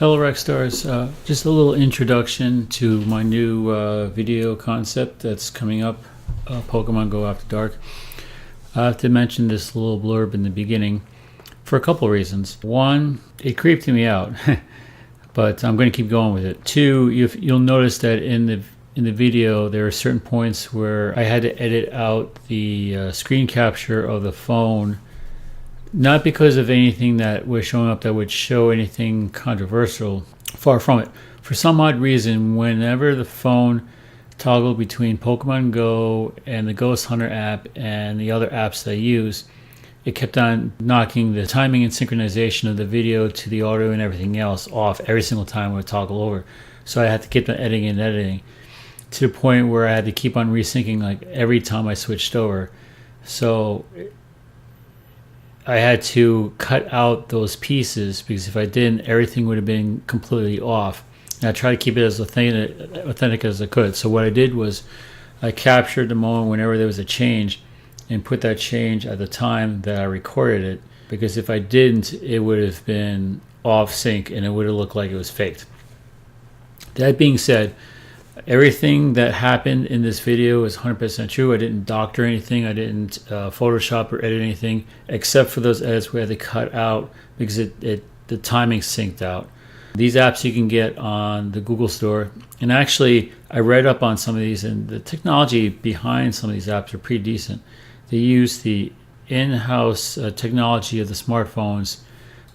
Hello Rockstars, just a little introduction to my new video concept that's coming up, Pokemon Go After Dark. I have to mention this little blurb in the beginning for a couple of reasons. One, it creeped me out, but I'm going to keep going with it. Two, you'll notice that in the video there are certain points where I had to edit out the screen capture of the phone. Not because of anything that was showing up that would show anything controversial, far from it. For some odd reason, whenever the phone toggled between Pokemon Go and the Ghost Hunter app and the other apps that I use, it kept on knocking the timing and synchronization of the video to the audio and everything else off every single time it would toggle over. So I had to keep on editing to the point where I had to keep on resyncing like every time I switched over. So I had to cut out those pieces because if I didn't, everything would have been completely off. And I tried to keep it as authentic as I could. So what I did was I captured the moment whenever there was a change and put that change at the time that I recorded it, because if I didn't, it would have been off sync and it would have looked like it was faked. That being said, everything that happened in this video is 100% true. I didn't doctor anything. I didn't Photoshop or edit anything, except for those edits where they cut out because the timing synced out. These apps you can get on the Google Store. And actually, I read up on some of these, and the technology behind some of these apps are pretty decent. They use the in-house technology of the smartphones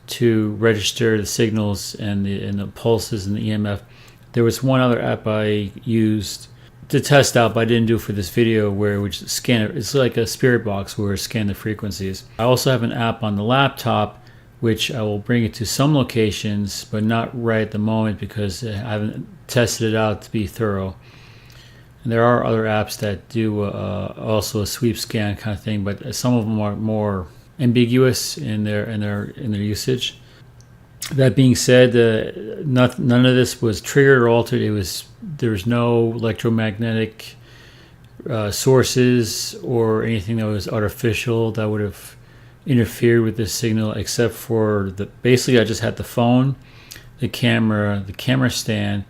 to register the signals and the pulses and the EMF. There was one other app I used to test out, but I didn't do it for this video, where it would scan it. It's like a spirit box where it scans the frequencies. I also have an app on the laptop, which I will bring it to some locations, but not right at the moment because I haven't tested it out to be thorough. And there are other apps that do also a sweep scan kind of thing, but some of them are more ambiguous in their usage. That being said, none of this was triggered or altered. There was no electromagnetic sources or anything that was artificial that would have interfered with this signal, except for basically I just had the phone, the camera stand,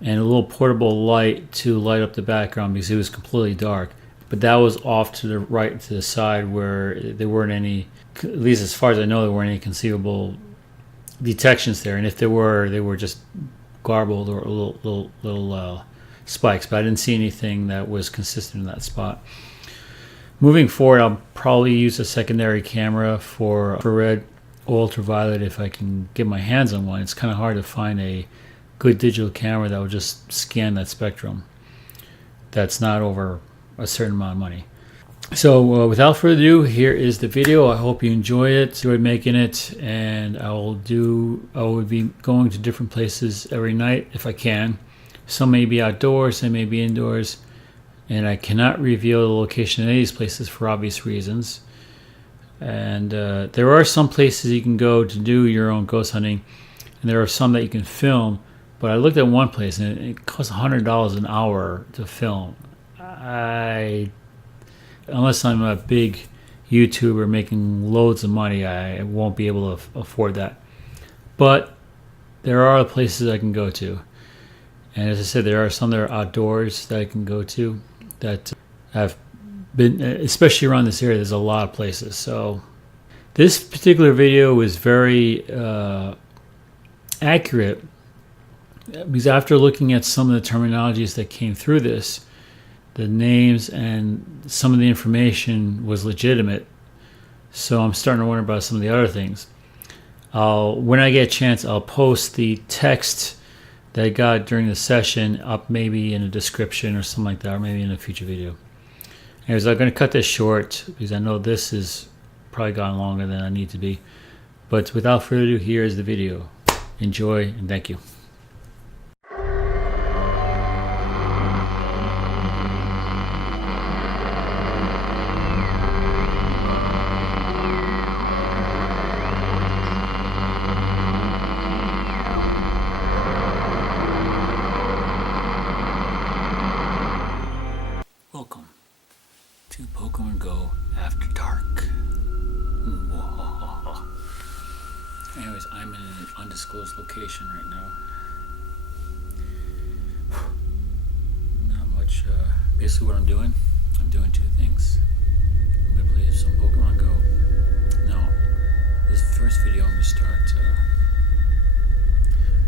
and a little portable light to light up the background because it was completely dark. But that was off to the right, to the side, where there weren't any, at least as far as I know, there weren't any conceivable detections there, and if there were, they were just garbled or little spikes, but I didn't see anything that was consistent in that spot. Moving forward, I'll probably use a secondary camera for infrared or ultraviolet if I can get my hands on one. It's kind of hard to find a good digital camera that will just scan that spectrum that's not over a certain amount of money. So without further ado, here is the video. I hope you enjoy it, enjoyed making it, and I will be going to different places every night if I can. Some may be outdoors, some may be indoors, and I cannot reveal the location of any of these places for obvious reasons. And there are some places you can go to do your own ghost hunting, and there are some that you can film, but I looked at one place and it costs $100 an hour to film. Unless I'm a big YouTuber making loads of money, I won't be able to afford that. But there are places I can go to. And as I said, there are some that are outdoors that I can go to that have been, especially around this area, there's a lot of places. So this particular video was very accurate because after looking at some of the terminologies that came through this, the names and some of the information was legitimate. So I'm starting to wonder about some of the other things. When I get a chance, I'll post the text that I got during the session up maybe in a description or something like that, or maybe in a future video. Anyways, I'm going to cut this short because I know this is probably gone longer than I need to be. But without further ado, here is the video. Enjoy and thank you. Welcome to Pokemon Go After Dark. Anyways, I'm in an undisclosed undisclosed location right now. Not much. Basically, what I'm doing two things. I'm gonna play some Pokemon Go. Now, this first video I'm gonna start.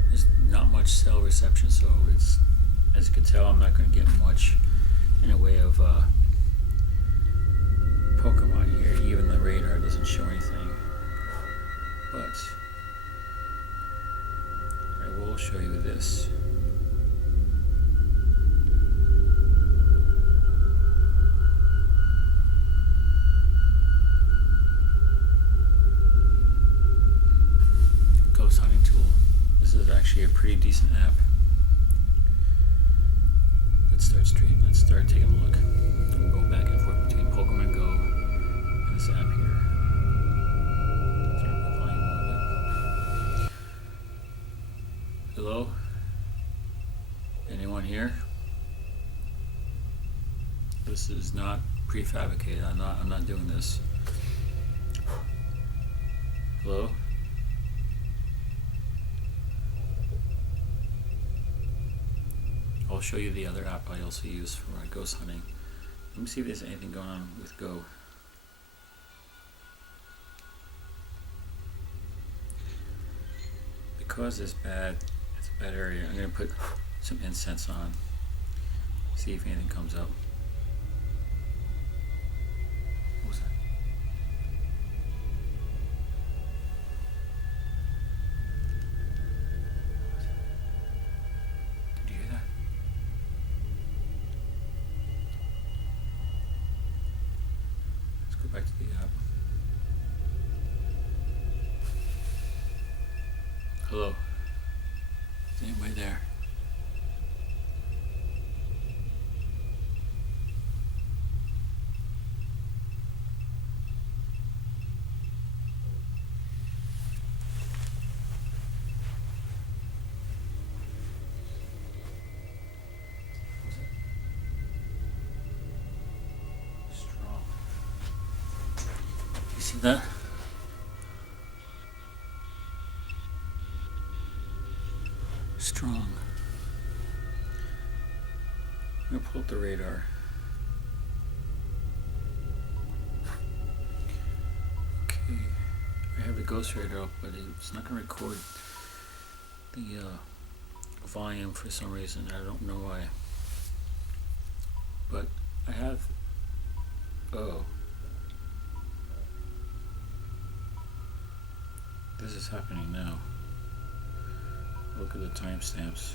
There's not much cell reception, so it's, as you can tell, I'm not gonna get much in a way of Pokemon here. Even the radar doesn't show anything, but I will show you this. Ghost hunting tool. This is actually a pretty decent app. Let's start streaming. Let's start taking a look. We'll go back and forth between Pokemon Go and this app here. Turn up the volume a little bit. Hello? Anyone here? This is not prefabricated. I'm not doing this. Hello? I'll show you the other app I also use for my ghost hunting. Let me see if there's anything going on with Go. Because it's a bad area, I'm going to put some incense on. See if anything comes up. What was that? Did you hear that? Let's go back to the app. Hello? Is anybody there? What was it? Strong. You see that? Strong. I'm going to pull up the radar. Okay. I have the ghost radar up, but it's not going to record the volume for some reason. I don't know why. But I have... Oh. This is happening now. Look at the timestamps.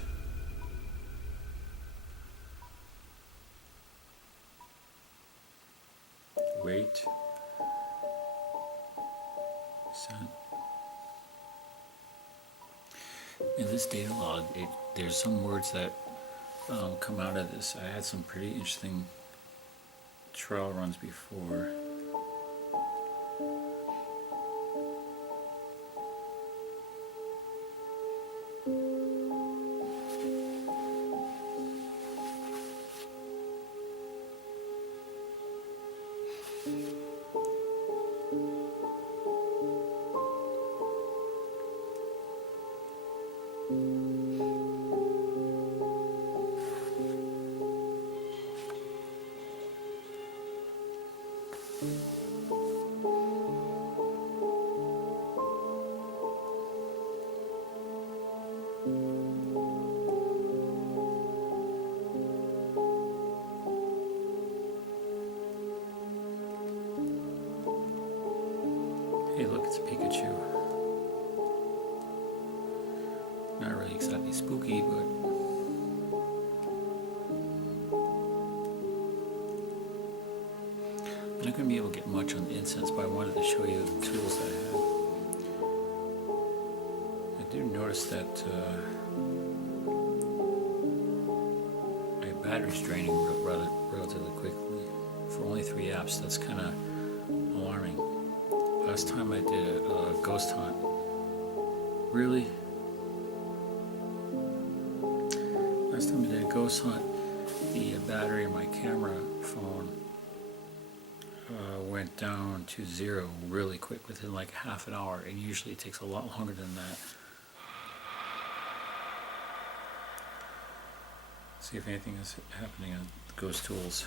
Wait. Sent. In this data log, there's some words that come out of this. I had some pretty interesting trial runs before. Hey, look, it's Pikachu. Not really exactly spooky, but I'm not going to be able to get much on the incense, but I wanted to show you the tools that I have. I do notice that my battery's draining relatively quickly for only 3 apps. That's kind of alarming. Last time I did a ghost hunt. Really? Last time I did a ghost hunt, the battery in my camera phone went down to 0 really quick within like half an hour, and usually it takes a lot longer than that. See if anything is happening on Ghost Tools.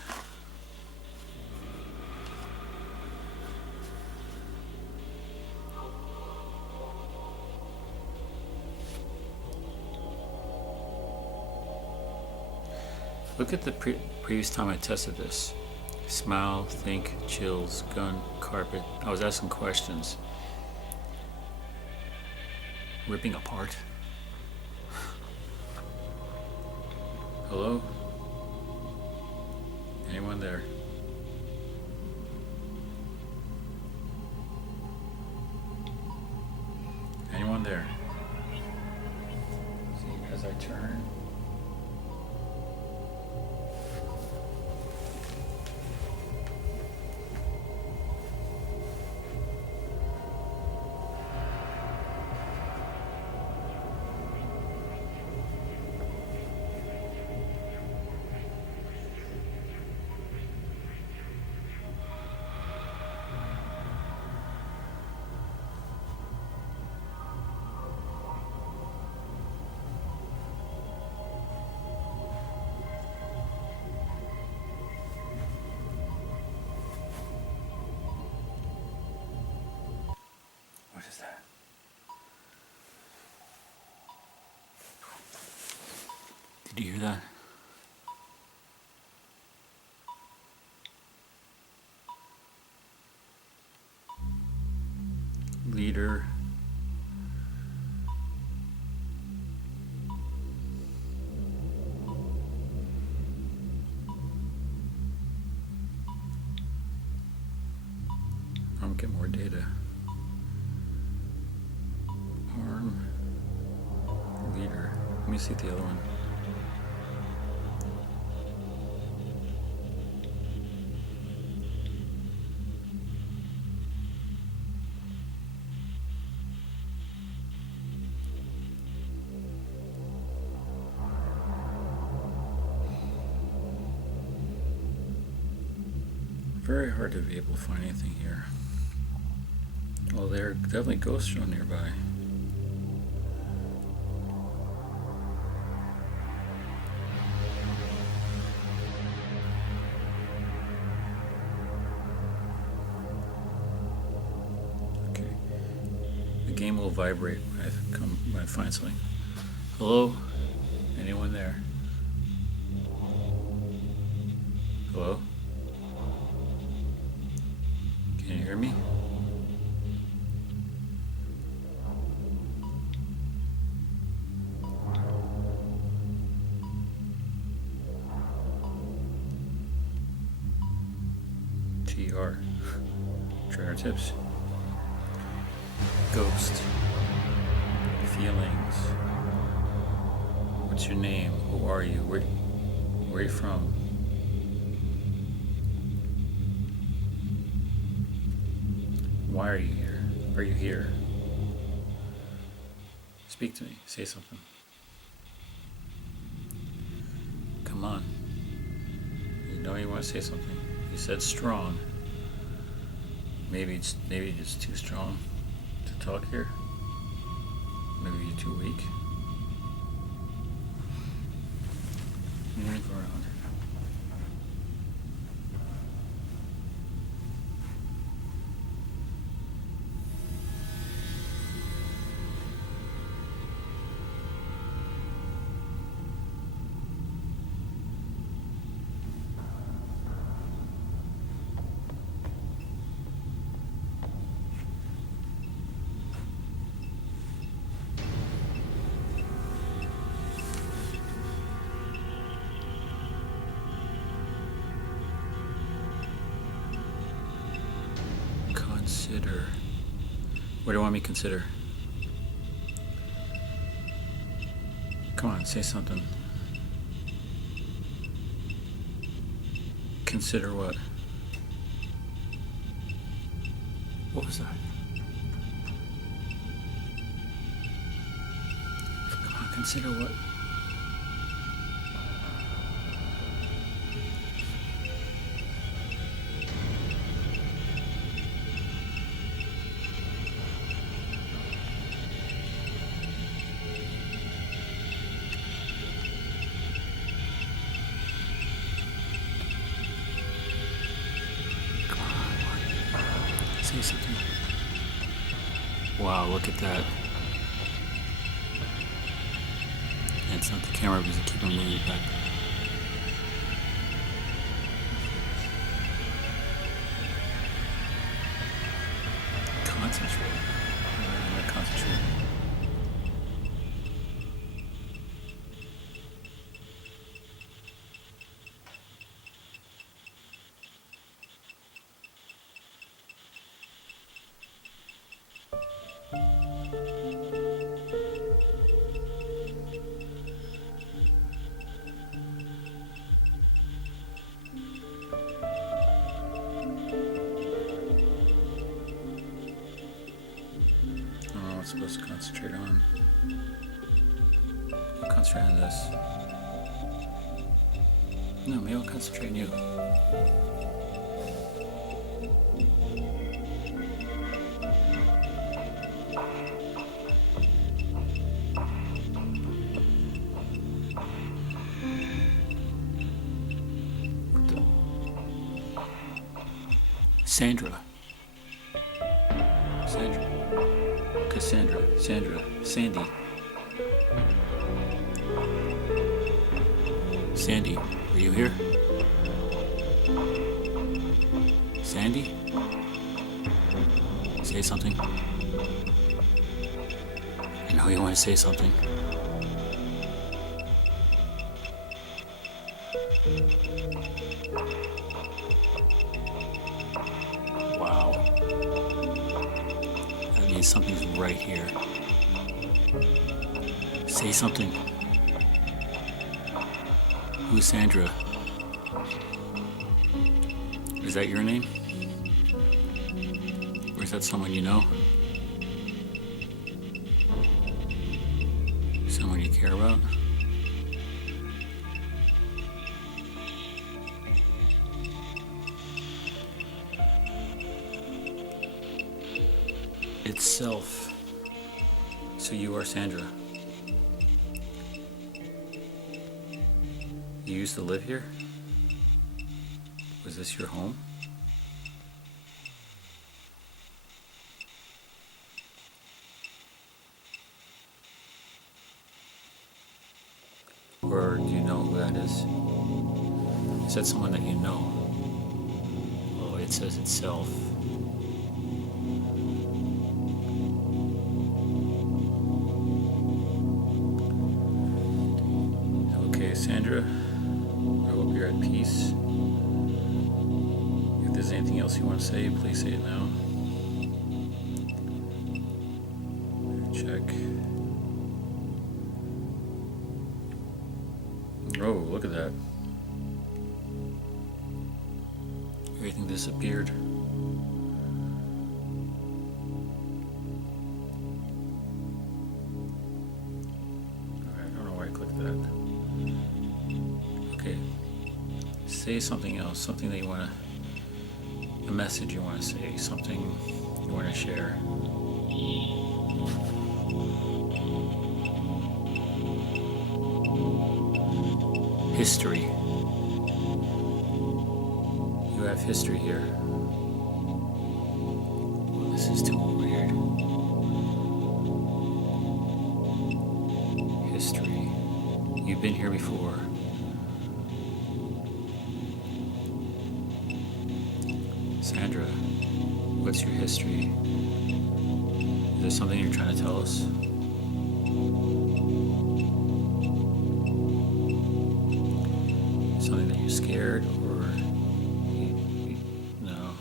Look at the previous time I tested this. Smile, think, chills, gun, carpet. I was asking questions. Ripping apart. Hello? Anyone there? Anyone there? See, as I turn. What is that? Did you hear that? Leader. I'm getting more data. Arm. Leader. Let me see the other one. Very hard to be able to find anything here. Well, there are definitely ghosts shown nearby. Okay. The game will vibrate when I find something. Hello? Anyone there? Hello? Can you hear me? TR. Trainer tips. Ghost. Feelings. What's your name? Who are you? Where are you from? Why are you here? Are you here? Speak to me. Say something. Come on. You know you want to say something. You said strong. Maybe it's too strong to talk here. Maybe you're too weak. Look around. Consider. What do you want me to consider? Come on, say something. Consider what? What was that? Come on, consider what? Wow, look at that. And it's not the camera because it keeps on moving back. Concentrate. I'm gonna concentrate. I'm supposed to concentrate on. I'll concentrate on this. No, maybe I'll concentrate on you. What the? Sandra. Cassandra, Sandra, Sandy. Sandy, are you here? Sandy? Say something. I know you want to say something. Wow. That means something's right here. Say something. Who's Sandra? Is that your name? Or is that someone you know? Someone you care about? Itself. So you are Sandra. You used to live here? Was this your home? Or do you know who that is? Is that someone that you know? Oh, it says itself. Okay, Sandra, I hope you're at peace. If there's anything else you want to say, please say it now. Check. Oh, look at that. Everything disappeared. I don't know why I clicked that. Okay. Say something else, something that you want to, a message you want to say, something you want to share. History. You have history here. Well, this is too weird. History. You've been here before. Sandra, what's your history? Is there something you're trying to tell us? Something that you're scared, or no?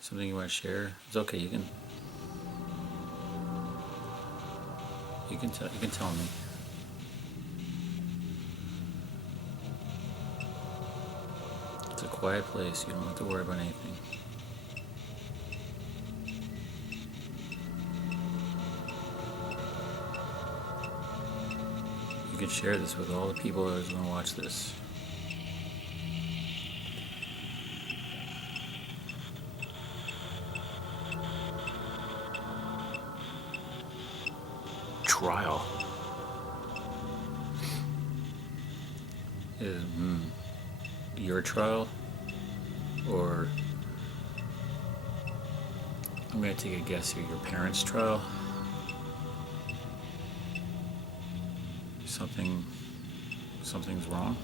Something you want to share? It's okay. You can tell me. It's a quiet place. You don't have to worry about anything. You can share this with all the people that are going to watch this. Trial. Is your trial, or I'm going to take a guess here. Your parents' trial? Something's wrong?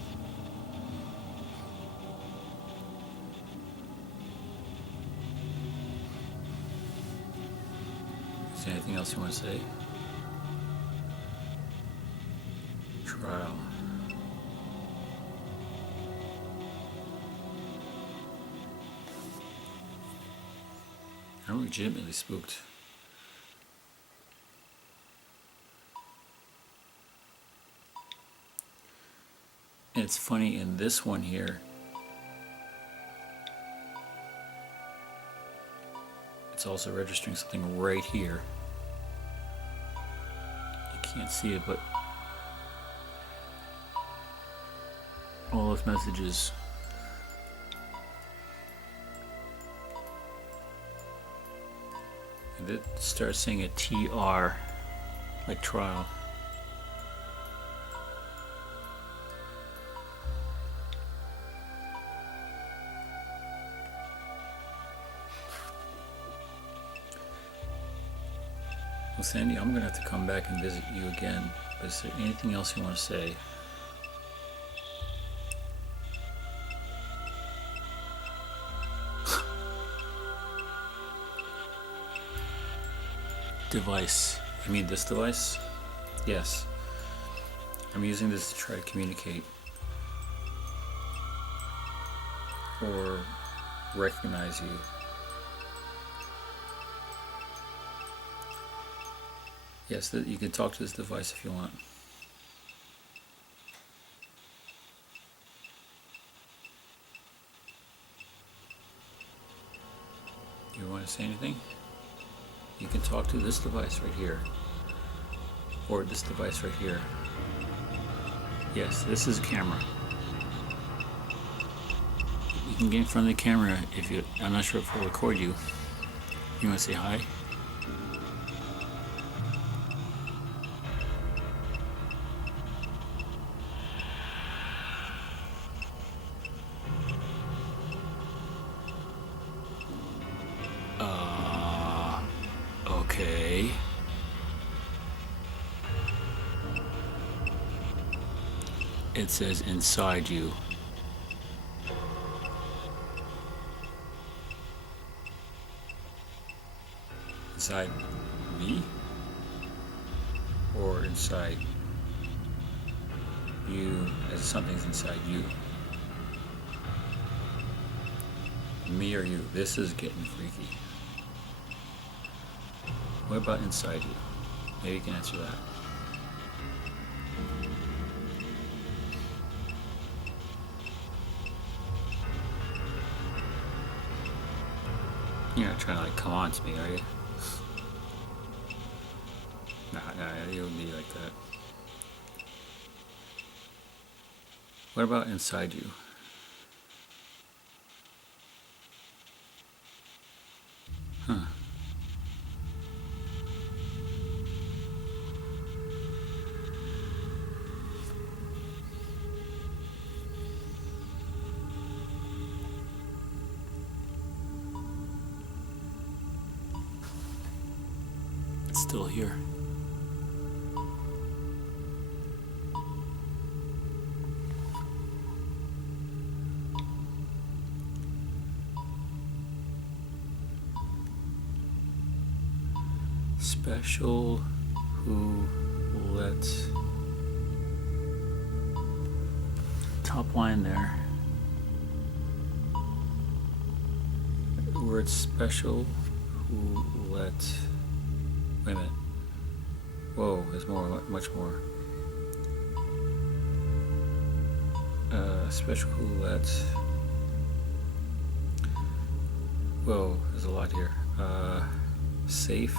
Is there anything else you want to say? Trial. I'm legitimately spooked. And it's funny, in this one here, it's also registering something right here. You can't see it, but all those messages. And it starts saying a TR, like trial. Well, Sandy, I'm going to have to come back and visit you again. Is there anything else you want to say? Device. You mean this device? Yes. I'm using this to try to communicate or recognize you. Yes, you can talk to this device if you want. You want to say anything? You can talk to this device right here, or this device right here. Yes, this is a camera. You can get in front of the camera if you. I'm not sure if it'll record you. You want to say hi? Okay. It says inside you. Inside me? Or inside you, as something's inside you? Me or you? This is getting freaky. What about inside you? Maybe you can answer that. You're not trying to like come on to me, are you? Nah, you wouldn't be like that. What about inside you? Huh. It's still here. Special who let top line there. The word special who let. Wait a minute. Whoa, there's more, much more. Special who let. Whoa, there's a lot here. Safe.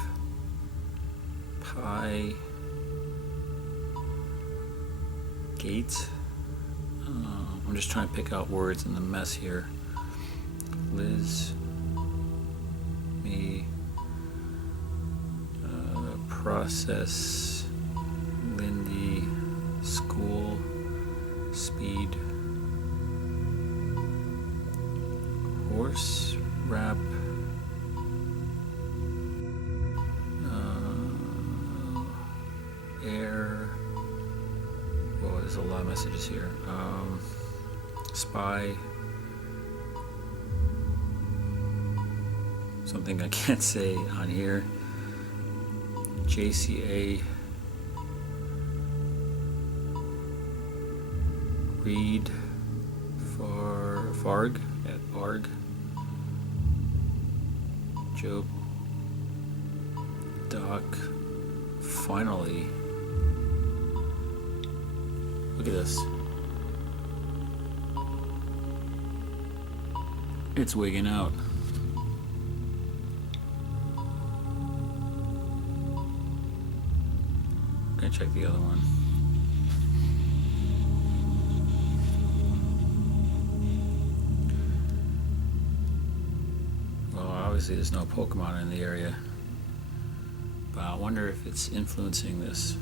Pie. Gate. I'm just trying to pick out words in the mess here. Liz. Me. Process. Lindy. School. Speed. Horse. Wrap. there's a lot of messages here. Spy. Something I can't say on here. JCA. Read. Farg at Arg. Job. Doc. Finally. Look at this. It's wigging out. Gonna check the other one. Well, obviously there's no Pokemon in the area, but I wonder if it's influencing this,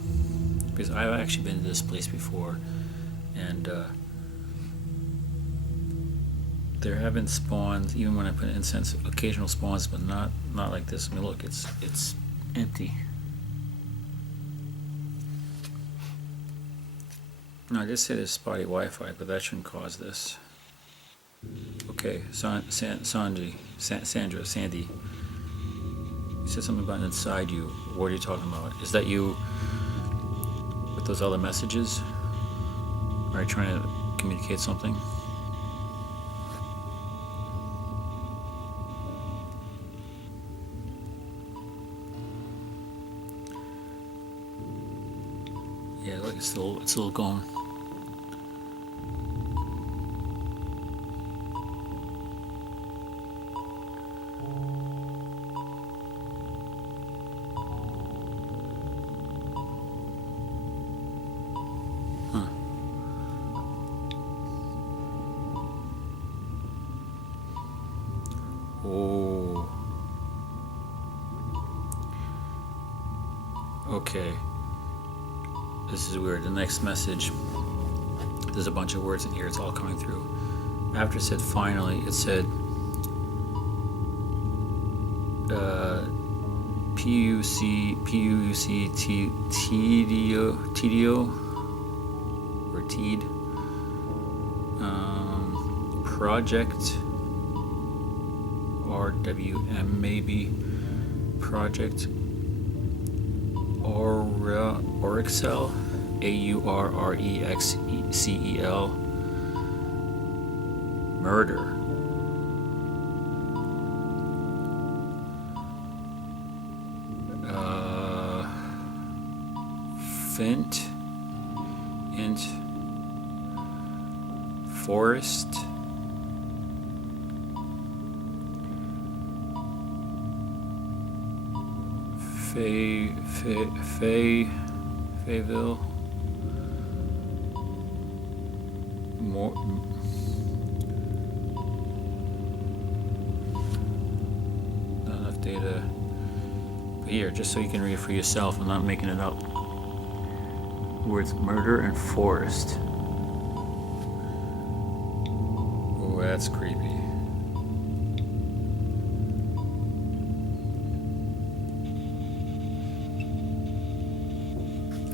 because I've actually been to this place before, and there have been spawns, even when I put incense, occasional spawns, but not like this. I mean, look, it's empty. No, I just say there's spotty Wi-Fi, but that shouldn't cause this. Okay, Sandy. You said something about inside you. What are you talking about? Is that you with those other messages? Are you trying to communicate something? Yeah, look, it's still going. Oh. Okay. This is weird. The next message, there's a bunch of words in here. It's all coming through. After it said finally, it said P-U-C TDO or TEED project RWM maybe project Aurexcel AURREXCEL murder. Fint int forest Fayville more not enough data, but here, just so you can read it for yourself, I'm not making it up. Words murder and forest. Oh, that's creepy.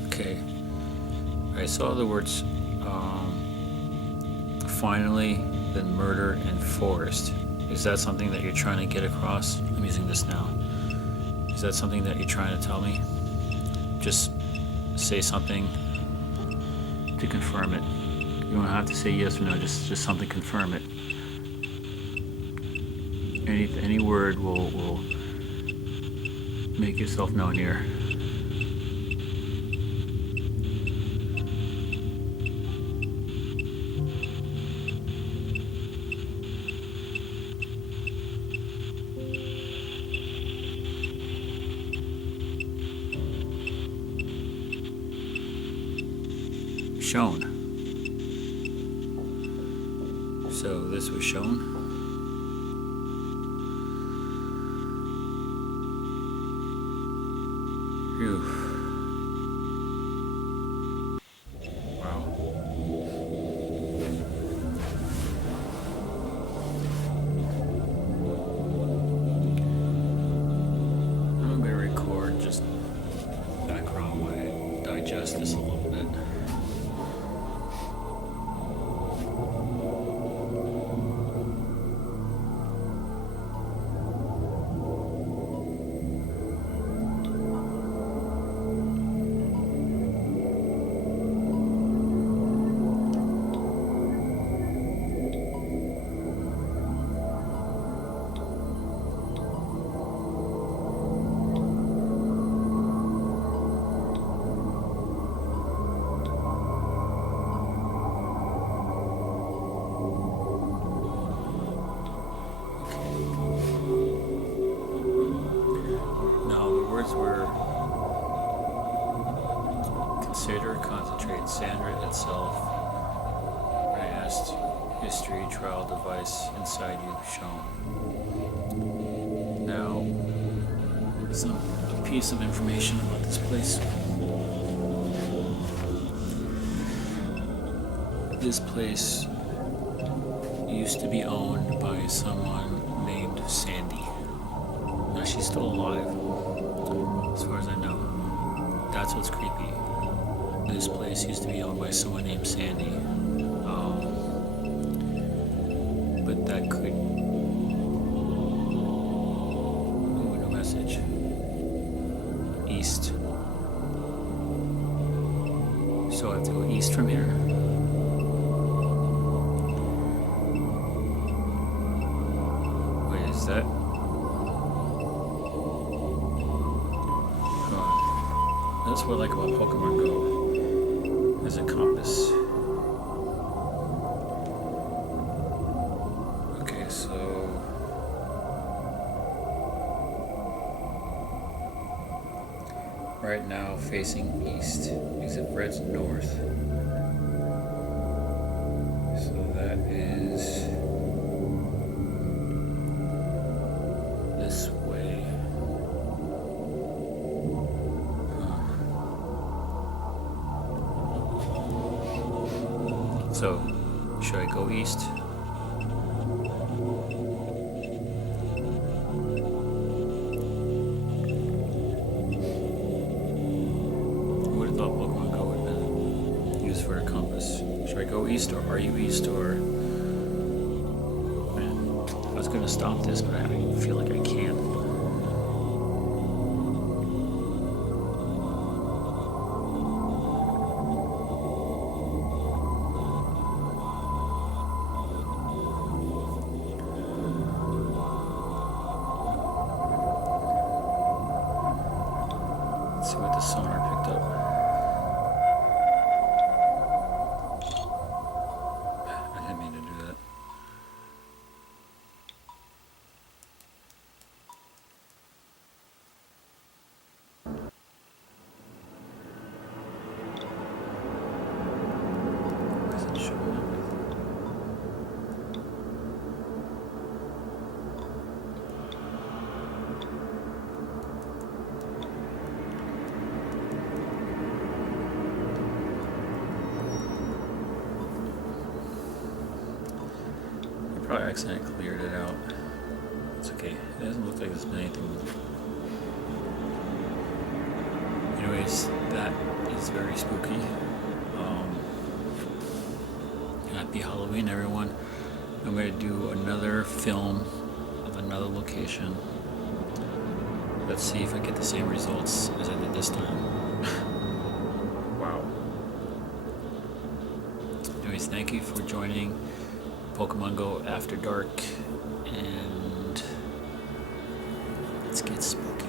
Okay, I saw the words finally, then murder and forest. Is that something that you're trying to get across? I'm using this now. Is that something that you're trying to tell me? Just say something to confirm it. You don't have to say yes or no, just something, confirm it. Any word will make yourself known here. Shown. So this was shown. Phew. Wow. I'm gonna record just background while I digest this a little bit. infiltrate Sandra itself. I asked history trial device inside you shown. Now, a piece of information about this place. This place used to be owned by someone named Sandy. Now she's still alive, as far as I know. That's what's creepy. This place used to be owned by someone named Sandy. But that could... Ooh, new message. East. So I have to go east from here. Wait, is that... That's what I like about Pokemon Go. There's a compass. Okay, so... Right now, facing east, except red's north. So that is... this way. So, should I go east? Who would have thought Pokemon Go would have been used for a compass? Should I go east, or are you east, or... Man, I was gonna stop this, but I feel like I can't. Let's see what the sonar picked up. I didn't mean to do that. Why is it showing up? Probably accidentally cleared it out. It's okay. It doesn't look like there's been anything. Anyways, that is very spooky. Happy Halloween, everyone. I'm going to do another film of another location. Let's see if I get the same results as I did this time. Wow. Anyways, thank you for joining Pokemon Go After Dark, and let's get spooky.